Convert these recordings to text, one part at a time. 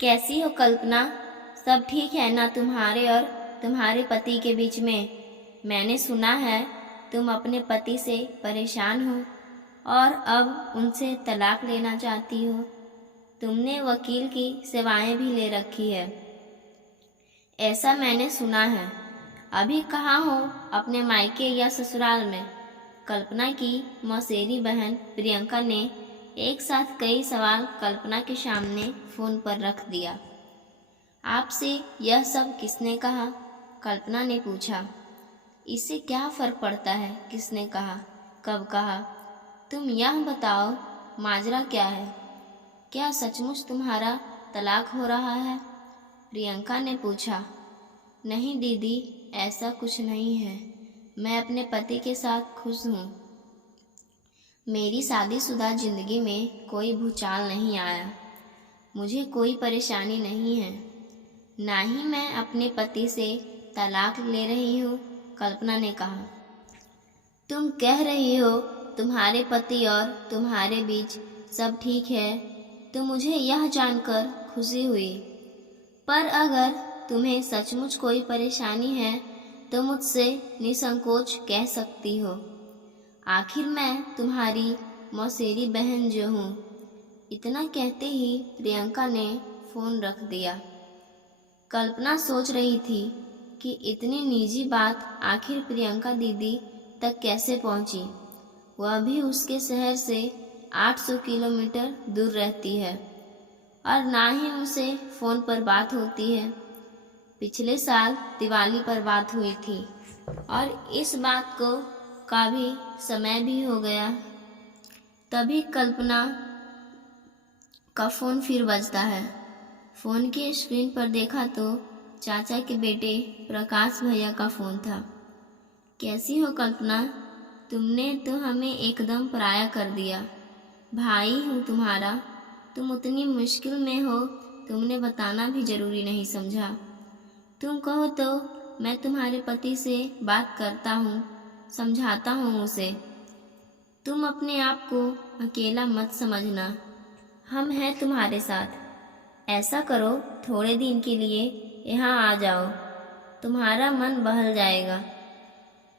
कैसी हो कल्पना? सब ठीक है ना तुम्हारे और तुम्हारे पति के बीच में? मैंने सुना है तुम अपने पति से परेशान हो और अब उनसे तलाक लेना चाहती हो। तुमने वकील की सेवाएं भी ले रखी है, ऐसा मैंने सुना है। अभी कहाँ हो, अपने मायके या ससुराल में? कल्पना की मौसेरी बहन प्रियंका ने एक साथ कई सवाल कल्पना के सामने फोन पर रख दिया। आपसे यह सब किसने कहा? कल्पना ने पूछा। इससे क्या फर्क पड़ता है किसने कहा, कब कहा? तुम यह बताओ, माजरा क्या है? क्या सचमुच तुम्हारा तलाक हो रहा है? प्रियंका ने पूछा। नहीं दीदी, ऐसा कुछ नहीं है। मैं अपने पति के साथ खुश हूँ। मेरी शादीशुदा जिंदगी में कोई भूचाल नहीं आया। मुझे कोई परेशानी नहीं है, ना ही मैं अपने पति से तलाक ले रही हूँ, कल्पना ने कहा। तुम कह रही हो तुम्हारे पति और तुम्हारे बीच सब ठीक है, तो मुझे यह जानकर खुशी हुई। पर अगर तुम्हें सचमुच कोई परेशानी है तो मुझसे निसंकोच कह सकती हो। आखिर मैं तुम्हारी मौसेरी बहन जो हूँ। इतना कहते ही प्रियंका ने फोन रख दिया। कल्पना सोच रही थी कि इतनी निजी बात आखिर प्रियंका दीदी तक कैसे पहुंची। वह भी उसके शहर से 800 किलोमीटर दूर रहती है और ना ही उनसे फ़ोन पर बात होती है। पिछले साल दिवाली पर बात हुई थी और इस बात को काफ़ी समय भी हो गया। तभी कल्पना का फ़ोन फिर बजता है। फ़ोन की स्क्रीन पर देखा तो चाचा के बेटे प्रकाश भैया का फ़ोन था। कैसी हो कल्पना? तुमने तो हमें एकदम पराया कर दिया। भाई हूँ तुम्हारा, तुम उतनी मुश्किल में हो, तुमने बताना भी जरूरी नहीं समझा। तुम कहो तो मैं तुम्हारे पति से बात करता हूँ, समझाता हूँ उसे। तुम अपने आप को अकेला मत समझना, हम हैं तुम्हारे साथ। ऐसा करो, थोड़े दिन के लिए यहाँ आ जाओ, तुम्हारा मन बहल जाएगा।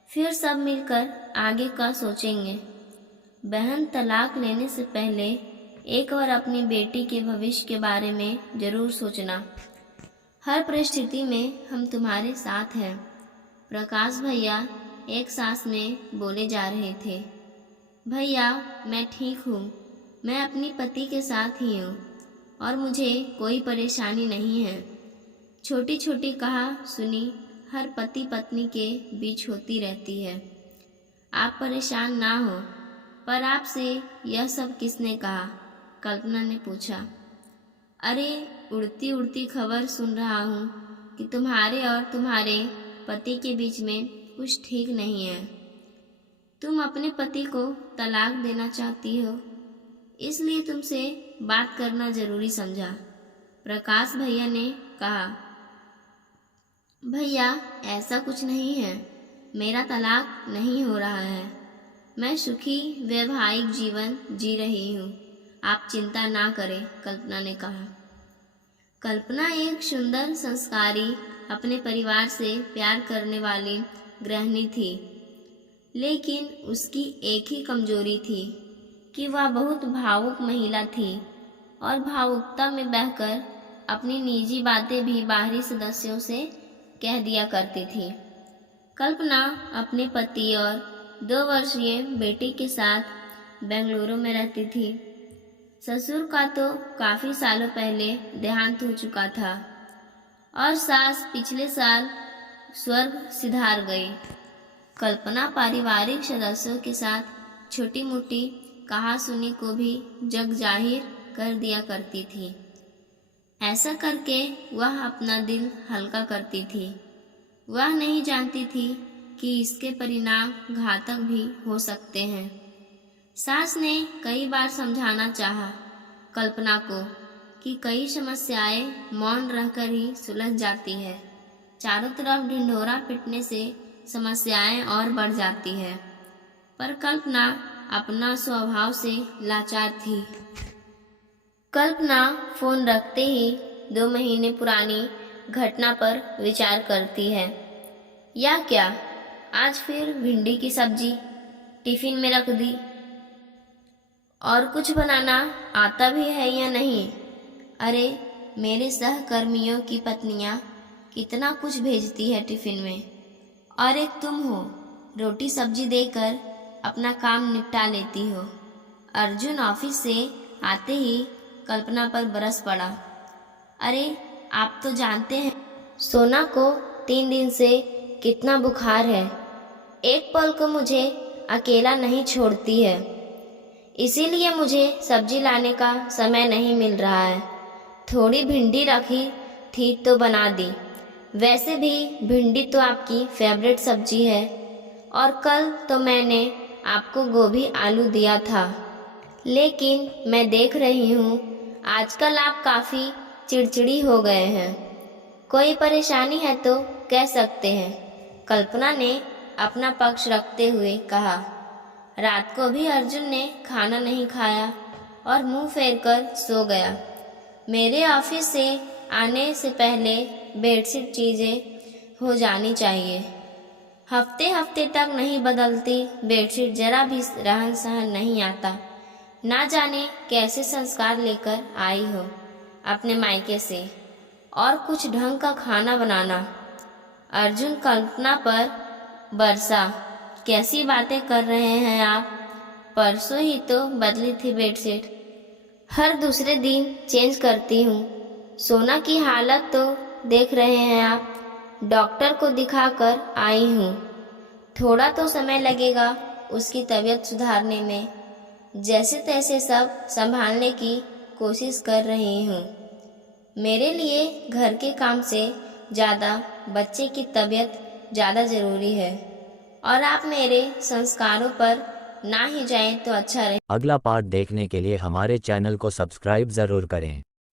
फिर सब मिलकर आगे का सोचेंगे। बहन, तलाक लेने से पहले एक बार अपनी बेटी के भविष्य के बारे में जरूर सोचना। हर परिस्थिति में हम तुम्हारे साथ हैं। प्रकाश भैया एक सांस में बोले जा रहे थे। भैया, मैं ठीक हूँ। मैं अपनी पति के साथ ही हूँ और मुझे कोई परेशानी नहीं है। छोटी छोटी कहा सुनी हर पति पत्नी के बीच होती रहती है। आप परेशान ना हो। पर आपसे यह सब किसने कहा? कल्पना ने पूछा। अरे, उड़ती उड़ती खबर सुन रहा हूँ कि तुम्हारे और तुम्हारे पति के बीच में कुछ ठीक नहीं है। तुम अपने पति को तलाक देना चाहती हो, इसलिए तुमसे बात करना जरूरी समझा, प्रकाश भैया ने कहा। भैया, ऐसा कुछ नहीं है। मेरा तलाक नहीं हो रहा है। मैं सुखी वैवाहिक जीवन जी रही हूँ। आप चिंता ना करें, कल्पना ने कहा। कल्पना एक सुंदर, संस्कारी, अपने परिवार से प्यार करने वाली गृहिणी थी, लेकिन उसकी एक ही कमजोरी थी कि वह बहुत भावुक महिला थी और भावुकता में बहकर अपनी निजी बातें भी बाहरी सदस्यों से कह दिया करती थी। कल्पना अपने पति और 2 वर्षीय बेटी के साथ बेंगलुरु में रहती थी। ससुर का तो काफी सालों पहले देहांत हो चुका था और सास पिछले साल स्वर्ग सिधार गई। कल्पना पारिवारिक सदस्यों के साथ छोटी मोटी कहासुनी को भी जग जाहिर कर दिया करती थी। ऐसा करके वह अपना दिल हल्का करती थी। वह नहीं जानती थी कि इसके परिणाम घातक भी हो सकते हैं। सास ने कई बार समझाना चाहा कल्पना को कि कई समस्याएं मौन रहकर ही सुलझ जाती है। चारों तरफ ढिंढोरा पीटने से समस्याएं और बढ़ जाती है। पर कल्पना अपना स्वभाव से लाचार थी। कल्पना फोन रखते ही 2 महीने पुरानी घटना पर विचार करती है। या क्या आज फिर भिंडी की सब्जी टिफिन में रख दी? और कुछ बनाना आता भी है या नहीं? अरे मेरे सहकर्मियों की पत्नियां कितना कुछ भेजती है टिफिन में, और एक तुम हो, रोटी सब्जी देकर अपना काम निपटा लेती हो। अर्जुन ऑफिस से आते ही कल्पना पर बरस पड़ा। अरे आप तो जानते हैं सोना को 3 दिन से कितना बुखार है। एक पल को मुझे अकेला नहीं छोड़ती है, इसीलिए मुझे सब्जी लाने का समय नहीं मिल रहा है। थोड़ी भिंडी रखी थी तो बना दी। वैसे भी भिंडी तो आपकी फेवरेट सब्जी है, और कल तो मैंने आपको गोभी आलू दिया था। लेकिन मैं देख रही हूँ आजकल आप काफ़ी चिड़चिड़ी हो गए हैं। कोई परेशानी है तो कह सकते हैं, कल्पना ने अपना पक्ष रखते हुए कहा। रात को भी अर्जुन ने खाना नहीं खाया और मुंह फेरकर सो गया। मेरे ऑफिस से आने से पहले बेडशीट चीज़ें हो जानी चाहिए। हफ्ते हफ्ते तक नहीं बदलती बेडशीट जरा भी रहन सहन नहीं आता। ना जाने कैसे संस्कार लेकर आई हो अपने मायके से, और कुछ ढंग का खाना बनाना। अर्जुन कल्पना पर बरसा। कैसी बातें कर रहे हैं आप? परसों ही तो बदली थी बेडशीट। हर दूसरे दिन चेंज करती हूँ। सोना की हालत तो देख रहे हैं आप। डॉक्टर को दिखाकर आई हूँ। थोड़ा तो समय लगेगा उसकी तबीयत सुधारने में। जैसे तैसे सब संभालने की कोशिश कर रही हूँ। मेरे लिए घर के काम से ज़्यादा बच्चे की तबीयत ज़्यादा ज़रूरी है, और आप मेरे संस्कारों पर ना ही जाएं तो अच्छा रहे। अगला पार्ट देखने के लिए हमारे चैनल को सब्सक्राइब ज़रूर करें।